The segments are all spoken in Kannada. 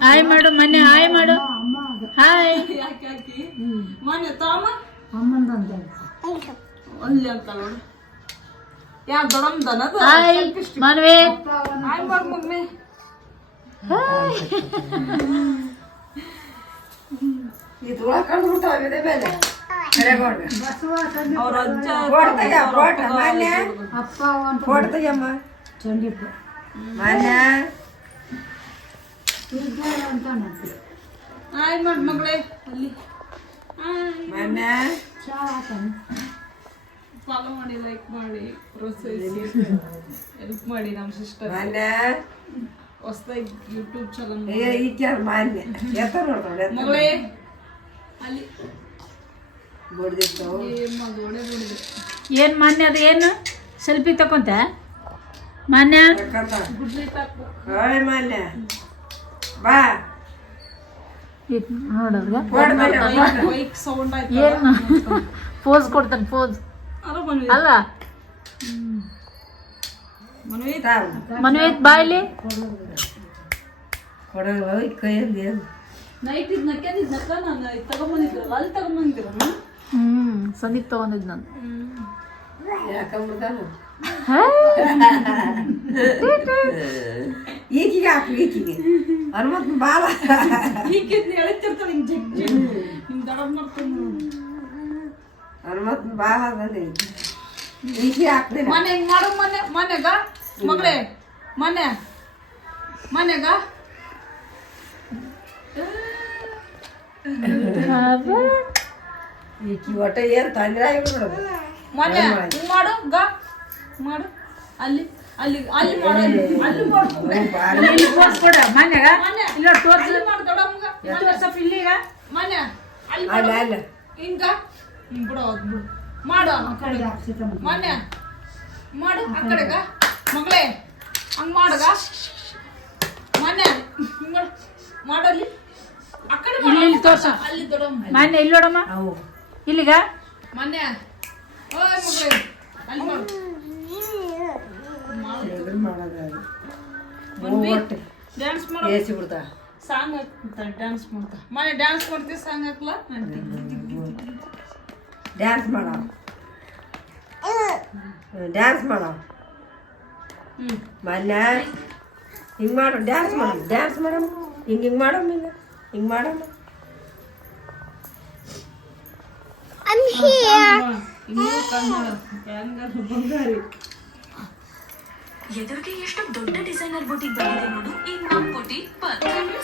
ಹಾಯ್ ಮಾಡು ಮನೆ ಹಾಯ್ ಮಾಡು ಹಾಯ್ ಮನೆ ತಾಮ ಅಲ್ಲಿ ಅಂತ ನೋಡು ಯಾ ದೊಡಮ್ದನದು ಹಾಯ್ ಮನ್ವೆ ಹಾಯ್ ಮಾಡು ಮಗ್ನೆ ಇದು ಹಾಕೊಂಡು ಊಟ ಆಗಿದೆ ಮೇಲೆ ಅವ್ರ ಅಜ್ಜ ಫೋಟೋ ತೆಗಿಯಮ್ಮ ಮಾನ್ಯ ಹಾಯ್ ಮಾಡು ಮಗಳೇ ಅಲ್ಲಿ ಮಾನ್ಯ ಫಾಲೋ ಮಾಡಿ ಲೈಕ್ ಮಾಡಿ ಪ್ರೋತ್ಸಾಹಿಸಿ ಹೆಲ್ಪ್ ಮಾಡಿ ನಮ್ಮ ಸಿಸ್ಟರ್ ಮಾನ್ಯ ಹೊಸದಾಗಿ ಯೂಟ್ಯೂಬ್ ಚಾನಲ್ ಈಕೆ ಮಾನ್ಯ ಎತ್ತ ನೋಡ್ತಾಳೆ ಮಗಳೇ ಅಲ್ಲಿ ಬಡ್ದಿತ್ತು ಮಗೋಡೆ ಬಿಡಿದೆ ಏನು ಮಾನ್ಯ ಅದು ಏನು ಸೆಲ್ಫಿ ತಕೊಂತ ಮಾನ್ಯ ಗುಡ್ಲಿ ತಾಕು ಹಾಯ್ ಮಾನ್ಯ ಬಾ ನೋಡೋರ್ಗ ಬೈಕ್ ಸೌಂಡ್ ಆಯ್ತು ಏನು ಪೋಸ್ ಕೊಡ್ತಾನೆ ಪೋಸ್ ಅರ ಮನ್ವಿ ಅಲ್ಲ ಮನ್ವಿ ಮನ್ವೇತ್ ಬಾಯ್ಲಿ ಕೊಡೋದು ಕೈಯಲ್ಲಿ ಏನು ನೈಟ್ ಇದು ನಕ್ಕ ನಾನು ತಗೊಂಬಂದಿದ್ರಲ್ಲ ಅಲ್ಲಿ ತಗೊಂಬಂದಿರಲ್ಲ ಸಂದೀಪ್ ತಗೊಂಡಿದ್ ನಾನು ಯಾಕಂಬುದಾನ ಹಾಯ್. ಈಕಿಗೆ ಹಾಕು ಈಕಿಗೆ ಹನುಮಂತ ಬಾಲ ಹೀಗೆ ಎಳಿತಿರ್ತಾಳೆ ಹಿಂಗೆ ಜಗ್ ಜಗ್ ಹಿಂಗೆ ದಡಮ್ ಮಾಡ್ಕೊಂಡು ಹನುಮಂತ ಬಾಲ ಅದಲ್ಲಿ ಈಕಿಗೆ ಹಾಕ್ತೀನಿ ಮನೆ ಹಿಂಗೆ ಮಾಡು ಮನೆಗ ಮಗಳೇ ಮನೆಗ ಈಕಿ ಒಟ್ಟ ಏನು ತೊಂದರೆ ಆಗಿಬಿಡೋದು ಮನೆ ಹಿಂಗೆ ಮಾಡು ಅಲ್ಲಿ ಅಲ್ಲಿ ಅಲ್ಲಿ ಮಾಡು ಅಲ್ಲಿ ಮಾಡು ಇಲ್ಲಿ ಪೋಸ್ ಕೊಡ ಮನ್ಯಾಗ ಮನೆ ಇಲ್ಲ ತೋರ್ಸು ಅಲ್ಲಿ ಮಾಡು ದೊಡ್ಡಮ್ಮಗ ತೋರ್ಸಪ್ಪ ಇಲ್ಲಿಗ ಮನೆ ಅಲ್ಲಿ ಅಲ್ಲ ಮಾಡು ಅಲ್ಲ ಹಿಂಗ ಬಿಡು ಅದು ಬಿಡು ಮಾಡು ಆ ಕಡೆಗ ಮನೆ ಮಾಡು ಆ ಕಡೆಗ ಮಗಳೇ ಹಂಗ್ ಮಾಡಗ ಮನೆ ಹಿಂಗ್ ಮಾಡು ಮಾಡಲ್ಲಿ ಆ ಕಡೆ ಮಾಡು. ಇಲ್ಲಿ ತೋರ್ಸು ಅಲ್ಲಿ ದೊಡ್ಡಮ್ಮ ಮಾನ್ಯ ಇಲ್ಲಿ ನೋಡಮ್ಮ ಅವು ಇಲ್ಲಿಗ ಮನೆ ಓಯ್ ಮಗಳೇ ಅಲ್ಲಿ ಮಾಡು ಎದುರು ಮಾಡೋದು ಅದು ಮನ್ವಿ ಒಟ್ಟು ಡ್ಯಾನ್ಸ್ ಮಾಡು ಏಸಿ ಬಿಡ್ತಾ ಸಾಂಗ್ ಹಾಕ್ತಾ ಡ್ಯಾನ್ಸ್ ಮಾಡ್ತಾ ಮನೆ ಡ್ಯಾನ್ಸ್ ಮಾಡ್ತೀವಿ ಸಾಂಗ್ ಹಾಕ್ಲಾ ಡ್ಯಾನ್ಸ್ ಮಾಡೋ ಡ್ಯಾನ್ಸ್ ಮಾಡೋ ಮೊನ್ನೆ ಹಿಂಗೆ ಮಾಡು ಡ್ಯಾನ್ಸ್ ಮಾಡಮ್ಮ ಹಿಂಗೆ ಮಾಡಮ್ಮ ಹಿಂಗೆ ಮಾಡಮ್ಮ ಇನ್ನೂ ಕನ್ನಡ ಹೆಂಗಾರು ಬಂಗಾರಿ ಎದುರಿಗೆ ಎಷ್ಟು ದೊಡ್ಡ ಡಿಸೈನರ್ ಬುಟಿಕ್ ಬಂದಿದೆ ನೋಡು ಈ ನಮ್ ಬುಟಿಕ್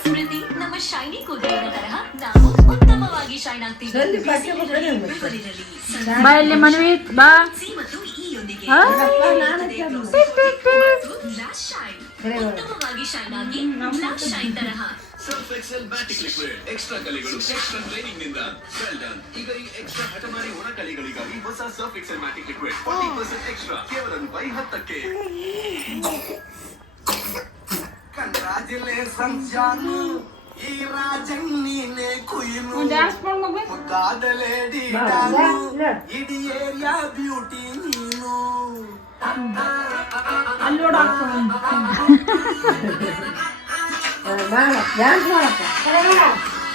ಸ್ಮೃತಿ ನಮ್ಮ ಶೈನಿ ಕೂದಲಿನ ತರಹ ನಾವು ಉತ್ತಮವಾಗಿ ಶೈನ್ ಆಗ್ತೀವಿ ಜಲ್ದಿ ಪಾಠ ಮಾಡ್ತಾರೆ ಬಾ ಇಲ್ಲಿ ಮನ್ವೀತ್ ಬಾ ಸಿ ಮತ್ತು ಈ ಯೊಂದಿಗೆ ಲಾಶ್ ಶೈನ್ ಉತ್ತಮವಾಗಿ ಶೈನ್ ಆಗಿ ಲಾಶ್ ಶೈನ್ ತರಹ ಸರ್ಫ್ ಎಕ್ಸೆಲ್ ಮ್ಯಾಟಿಕ್ ಲಿಕ್ವಿಡ್ ಎಕ್ಸ್ಟ್ರಾ ಕಲೆಗಳು ಎಕ್ಸ್ಟ್ರಾ ಟ್ರೈನಿಂಗ್ ನಿಂದ ವೆಲ್ ಡನ್. ಈಗ ಈ ಎಕ್ಸ್ಟ್ರಾ ಹಠಮಾರಿ ಒಣ ಕಲೆಗಳಿಗಾಗಿ ಹೊಸ ಸರ್ಫ್ ಎಕ್ಸೆಲ್ ಮ್ಯಾಟಿಕ್ ಲಿಕ್ವಿಡ್ 40% ಎಕ್ಸ್ಟ್ರಾ ಕೇವಲ ರೂಪಾಯಿ 10ಕ್ಕೆ. ಕಂಗ್ರಾಚುಲೇಷನ್ಸ್ ಜಾನು ಈ ರಾಜಣ್ಣೀನೆ ಕುಯ್ನು ಡ್ಯಾನ್ಸ್ ಮಾಡು ಮಗ ಮುಖಾದಲೇಡಿ ಡಾನು ಇಡೀ ಏರಿಯಾ ಬ್ಯೂಟಿ ನೀನು ಅಲ್ಲಿ ನೋಡು ಮಾಡ ಡ್ಯಾನ್ಸ್ ಮಾಡಪ್ಪ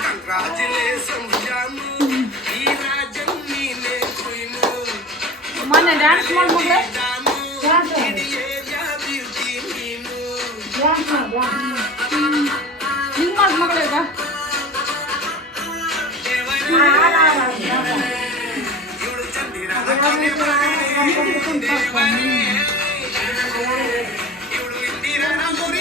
ಕಂಗ್ರಾಚುಲೇಷನ್ಸ್ ಜಾನು ಈ ರಾಜಣ್ಣೀನೆ ಕುಯ್ನು ಮನೆ ಡ್ಯಾನ್ಸ್ ಮಾಡು ಮಗ ಡಾನು ಇಡೀ ಏರಿಯಾ ಬ್ಯೂಟಿ ನೀನು ಹಿಂಗ್ ಮಾಡು ಮಗಳೀಗ ಇವಳು ಚಂದಿರ